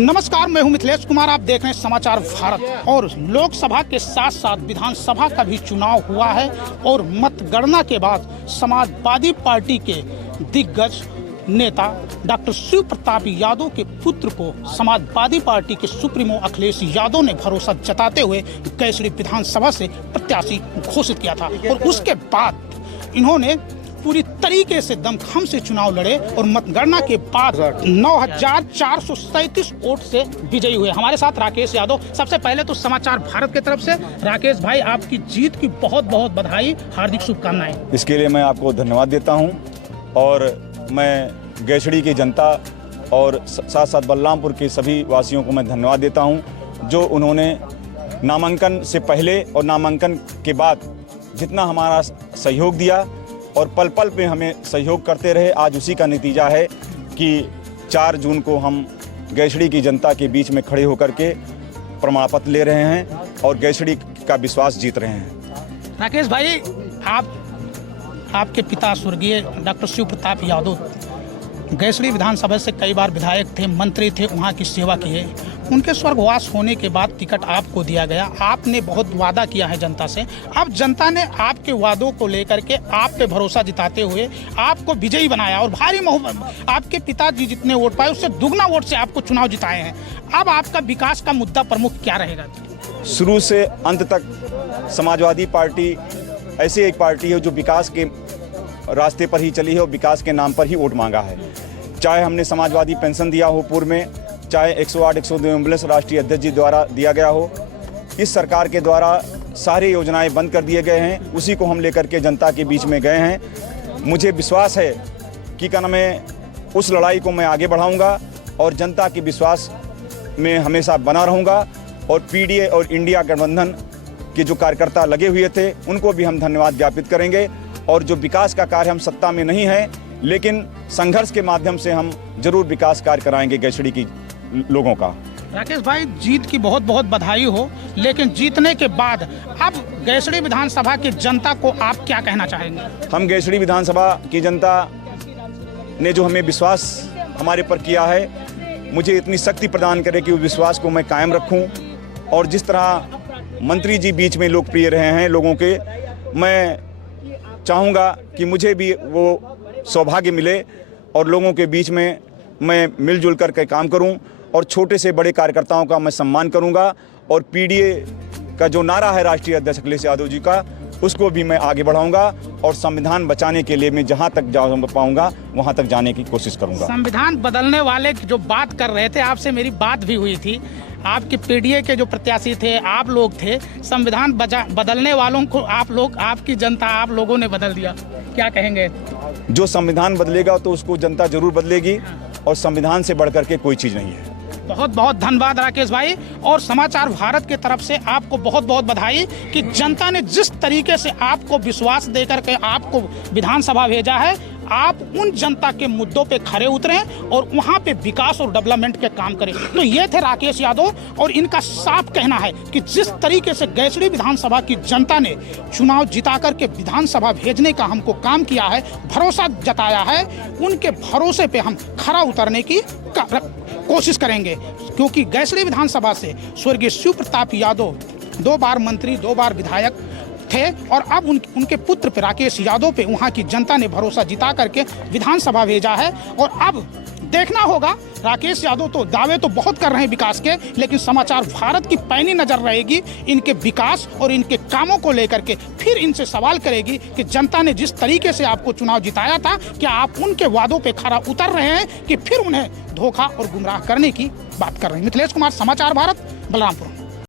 नमस्कार, मैं हूं मिथिलेश कुमार। आप देख रहे हैं समाचार भारत। और लोकसभा के साथ साथ विधानसभा का भी चुनाव हुआ है और मतगणना के बाद समाजवादी पार्टी के दिग्गज नेता डॉक्टर शिव प्रताप यादव के पुत्र को समाजवादी पार्टी के सुप्रीमो अखिलेश यादव ने भरोसा जताते हुए गैसड़ी विधानसभा से प्रत्याशी घोषित किया था। और उसके बाद इन्होंने पूरी तरीके से दमखम से चुनाव लड़े और मतगणना के बाद 9,437 वोट से विजयी हुए। हमारे साथ राकेश यादव। सबसे पहले तो समाचार भारत की तरफ से राकेश भाई, आपकी जीत की बहुत बहुत बधाई, हार्दिक शुभकामनाएं। इसके लिए मैं आपको धन्यवाद देता हूं और मैं गैसड़ी की जनता और साथ साथ बलरामपुर के सभी वासियों को मैं धन्यवाद देता हूं, जो उन्होंने नामांकन से पहले और नामांकन के बाद जितना हमारा सहयोग दिया और पल पल में हमें सहयोग करते रहे। आज उसी का नतीजा है कि 4 जून को हम गैसड़ी की जनता के बीच में खड़े होकर के प्रमाण पत्र ले रहे हैं और गैसड़ी का विश्वास जीत रहे हैं। राकेश भाई, आपके पिता स्वर्गीय डॉक्टर शिव प्रताप यादव गैसड़ी विधानसभा से कई बार विधायक थे, मंत्री थे, वहाँ की सेवा किए। उनके स्वर्गवास होने के बाद टिकट आपको दिया गया। आपने बहुत वादा किया है जनता से। अब जनता ने आपके वादों को लेकर के आप पे भरोसा जताते हुए आपको विजयी बनाया और भारी आपके पिताजी जितने वोट पाए उससे दुगना वोट से आपको चुनाव जिताए हैं। अब आपका विकास का मुद्दा प्रमुख क्या रहेगा? शुरू से अंत तक समाजवादी पार्टी ऐसी एक पार्टी है जो विकास के रास्ते पर ही चली है और विकास के नाम पर ही वोट मांगा है। चाहे हमने समाजवादी पेंशन दिया हो पूर्व में, चाहे 108 102 एम्बुलेंस राष्ट्रीय अध्यक्ष जी द्वारा दिया गया हो, इस सरकार के द्वारा सारी योजनाएं बंद कर दिए गए हैं। उसी को हम लेकर के जनता के बीच में गए हैं। मुझे विश्वास है कि क्या नाम है, उस लड़ाई को मैं आगे बढ़ाऊंगा और जनता के विश्वास में हमेशा बना रहूंगा। और पीडीए और इंडिया गठबंधन के जो कार्यकर्ता लगे हुए थे उनको भी हम धन्यवाद ज्ञापित करेंगे। और जो विकास का कार्य हम सत्ता में नहीं है लेकिन संघर्ष के माध्यम से हम जरूर विकास कार्य कराएंगे गैसड़ी की लोगों का। राकेश भाई, जीत की बहुत बहुत बधाई हो, लेकिन जीतने के बाद अब गैसड़ी विधानसभा की जनता को आप क्या कहना चाहेंगे? हम गैसड़ी विधानसभा की जनता ने जो हमें विश्वास हमारे पर किया है, मुझे इतनी शक्ति प्रदान करे कि उस विश्वास को मैं कायम रखूं। और जिस तरह मंत्री जी बीच में लोकप्रिय रहे हैं लोगों के, मैं चाहूँगा कि मुझे भी वो सौभाग्य मिले और लोगों के बीच में मैं मिलजुल कर के काम करूं और छोटे से बड़े कार्यकर्ताओं का मैं सम्मान करूंगा। और पीडीए का जो नारा है राष्ट्रीय अध्यक्ष अखिलेश यादव जी का, उसको भी मैं आगे बढ़ाऊंगा और संविधान बचाने के लिए मैं जहां तक जा पाऊंगा वहां तक जाने की कोशिश करूंगा। संविधान बदलने वाले जो बात कर रहे थे, आपसे मेरी बात भी हुई थी। आपके पीडीए के जो प्रत्याशी थे, आप लोग थे। संविधान बदलने वालों को आप लोग, आपकी जनता, आप लोगों ने बदल दिया, क्या कहेंगे? जो संविधान बदलेगा तो उसको जनता जरूर बदलेगी और संविधान से बढ़कर के कोई चीज़ नहीं है। बहुत बहुत धन्यवाद राकेश भाई। और समाचार भारत की तरफ से आपको बहुत बहुत बधाई कि जनता ने जिस तरीके से आपको विश्वास देकर के आपको विधानसभा भेजा है, आप उन जनता के मुद्दों पे खरे उतरे और वहाँ पे विकास और डेवलपमेंट के काम करें। तो ये थे राकेश यादव और इनका साफ कहना है कि जिस तरीके से गैसड़ी विधानसभा की जनता ने चुनाव जिता करके विधानसभा भेजने का हमको काम किया है, भरोसा जताया है, उनके भरोसे पे हम खरा उतरने की कोशिश करेंगे। क्योंकि गैसड़ी विधानसभा से स्वर्गीय शिव प्रताप यादव 2 बार मंत्री, 2 बार विधायक थे और अब उनके पुत्र पे राकेश यादव पे वहाँ की जनता ने भरोसा जिता करके विधानसभा भेजा है। और अब देखना होगा, राकेश यादव तो दावे तो बहुत कर रहे हैं विकास के, लेकिन समाचार भारत की पैनी नजर रहेगी इनके विकास और इनके कामों को लेकर के। फिर इनसे सवाल करेगी कि जनता ने जिस तरीके से आपको चुनाव जिताया था, क्या आप उनके वादों पे खरा उतर रहे हैं कि फिर उन्हें धोखा और गुमराह करने की बात कर रहे हैं? मिथिलेश कुमार, समाचार भारत, बलरामपुर।